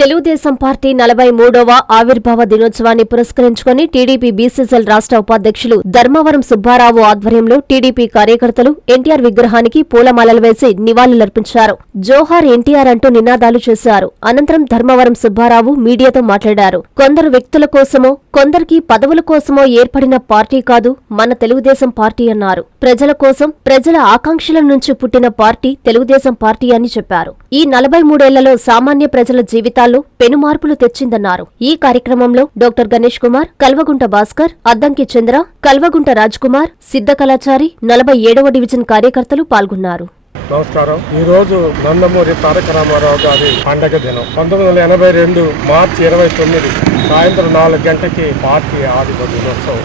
Telugu Desam party నలభై మూడవ ఆవిర్భావ దినోత్సవాన్ని పురస్కరించుకుని టీడీపీ బీసీసీఎల్ రాష్ట్ర ఉపాధ్యక్షులు ధర్మవరం సుబ్బారావు ఆధ్వర్యంలో టీడీపీ కార్యకర్తలు ఎన్టీఆర్ విగ్రహానికి పూలమాలలు వేసి నివాళులర్పించారు. జోహార్ ఎన్టీఆర్ అంటూ నినాదాలు చేశారు. అనంతరం ధర్మవరం సుబ్బారావు మీడియాతో మాట్లాడారు. కొందరు వ్యక్తుల కోసమో కొందరికి పదవుల కోసమో ఏర్పడిన పార్టీ కాదు మన తెలుగుదేశం పార్టీ అన్నారు. ప్రజల కోసం ప్రజల ఆకాంక్షల నుంచి పుట్టిన పార్టీ తెలుగుదేశం పార్టీ అని చెప్పారు. ఈ నలభై మూడేళ్ళలో సామాన్య ప్రజల జీవితాలు జీవితాల్లో పెనుమార్పులు తెచ్చిందన్నారు. ఈ కార్యక్రమంలో డాక్టర్ గణేష్ కుమార్ కల్వగుంట భాస్కర్ అద్దంకి చంద్ర కల్వగుంట రాజ్ కుమార్ సిద్ధకళాచారి నలభై ఏడవ డివిజన్ కార్యకర్తలు పాల్గొన్నారు. నమస్కారం. ఈ రోజు నందమూరి తారక రామారావు గారి పండగ దినం. పంతొమ్మిది వందల ఎనభై రెండు మార్చి ఇరవై తొమ్మిది సాయంత్రం నాలుగు గంటకి పార్టీ ఆదివ దినోత్సవం.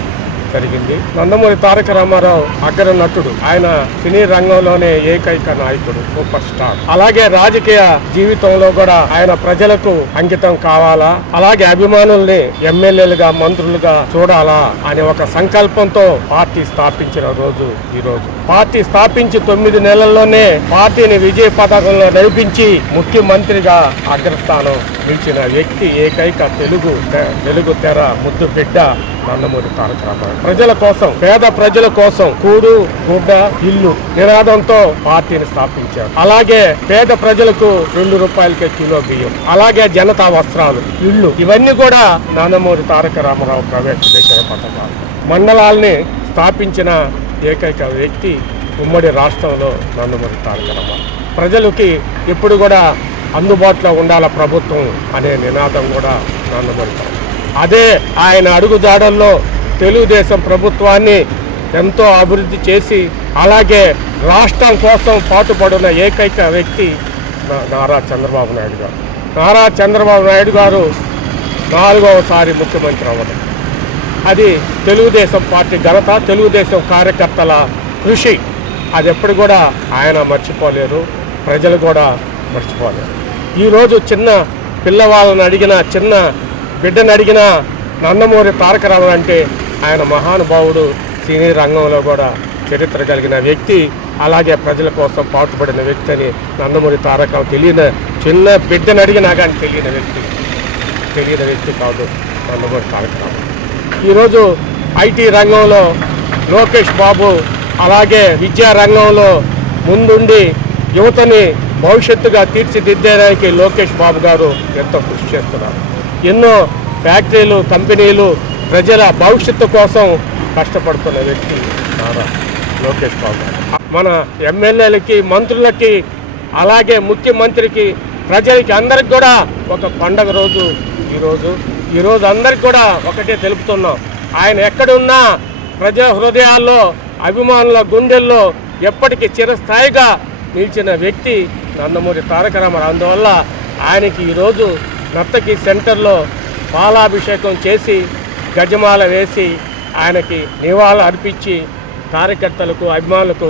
జరిగింది. నందమూరి తారక రామారావు అగ్ర నటుడు. ఆయన సినీ రంగంలోనే ఏకైక నాయకుడు సూపర్ స్టార్. అలాగే రాజకీయ జీవితంలో కూడా ఆయన ప్రజలకు అంకితం కావాలా? అలాగే అభిమానుల్ని ఎమ్మెల్యేలుగా మంత్రులుగా చూడాలా? అనే ఒక సంకల్పంతో పార్టీ స్థాపించిన రోజు ఈ రోజు. పార్టీ స్థాపించి తొమ్మిది నెలల్లోనే పార్టీని విజయ పథకంలో నడిపించి ముఖ్యమంత్రిగా అగ్రస్థానం నిలిచిన వ్యక్తి ఏకైక తెలుగు తెలుగు తెర ముద్దు బిడ్డ నందమూరి తారక రామారావు ప్రజల కోసం పేద ప్రజల కోసం కూడు గుడ్డ ఇల్లు నినాదంతో పార్టీని స్థాపించారు. అలాగే పేద ప్రజలకు రెండు రూపాయలకే కిలో బియ్యం అలాగే జనతా వస్త్రాలు ఇల్లు ఇవన్నీ కూడా నందమూరి తారక రామారావు ప్రవేశపెట్టిన పథకాలు. మండలాల్ని స్థాపించిన ఏకైక వ్యక్తి ఉమ్మడి రాష్ట్రంలో నందమూరి తారక రామారావు. ప్రజలకి ఎప్పుడు కూడా అందుబాటులో ఉండాల ప్రభుత్వం అనే నినాదం కూడా నందమూరి తారక అదే ఆయన అడుగుజాడల్లో తెలుగుదేశం ప్రభుత్వాన్ని ఎంతో అభివృద్ధి చేసి అలాగే రాష్ట్రం కోసం పాటుపడిన ఏకైక వ్యక్తి నారా చంద్రబాబు నాయుడు గారు. నారా చంద్రబాబు నాయుడు గారు నాలుగవసారి ముఖ్యమంత్రి అవ్వడం. అది తెలుగుదేశం పార్టీ ఘనత తెలుగుదేశం కార్యకర్తల కృషి. అది ఎప్పుడు కూడా ఆయన మర్చిపోలేరు ప్రజలు కూడా మర్చిపోలేరు. ఈరోజు చిన్న పిల్లవాళ్ళని అడిగిన చిన్న బిడ్డను అడిగిన నందమూరి తారక రామ అంటే ఆయన మహానుభావుడు సినీ రంగంలో కూడా చరిత్ర కలిగిన వ్యక్తి అలాగే ప్రజల కోసం పాటుపడిన వ్యక్తి అని నందమూరి తారక తెలియని చిన్న బిడ్డను అడిగినా కానీ తెలియని వ్యక్తి. తెలియని వ్యక్తి కాదు నందమూరి తారక రామ ఈరోజు ఐటీ రంగంలో లోకేష్ బాబు అలాగే విద్యా రంగంలో ముందుండి యువతని భవిష్యత్తుగా తీర్చిదిద్దేదానికి లోకేష్ బాబు గారు ఎంతో కృషి చేస్తున్నారు. ఎన్నో ఫ్యాక్టరీలు కంపెనీలు ప్రజల భవిష్యత్తు కోసం కష్టపడుతున్న వ్యక్తి నారా లోకేష్ బాబు. మన ఎమ్మెల్యేలకి మంత్రులకి అలాగే ముఖ్యమంత్రికి ప్రజలకి అందరికి కూడా ఒక పండగ రోజు ఈరోజు. ఈరోజు అందరికి కూడా ఒకటే తెలుపుతున్నాం. ఆయన ఎక్కడున్నా ప్రజా హృదయాల్లో అభిమానుల గుండెల్లో ఎప్పటికీ చిరస్థాయిగా నిలిచిన వ్యక్తి నందమూరి తారక రామారావు. అందువల్ల ఆయనకి ఈరోజు నర్తకి సెంటర్లో పాలాభిషేకం చేసి గజమాల వేసి ఆయనకి నివాళులు అర్పించి కార్యకర్తలకు అభిమానులకు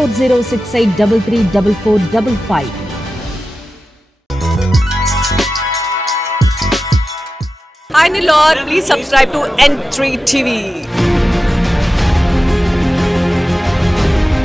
four zero six eight double three double four double five Hi Nilor, please subscribe to N3 TV.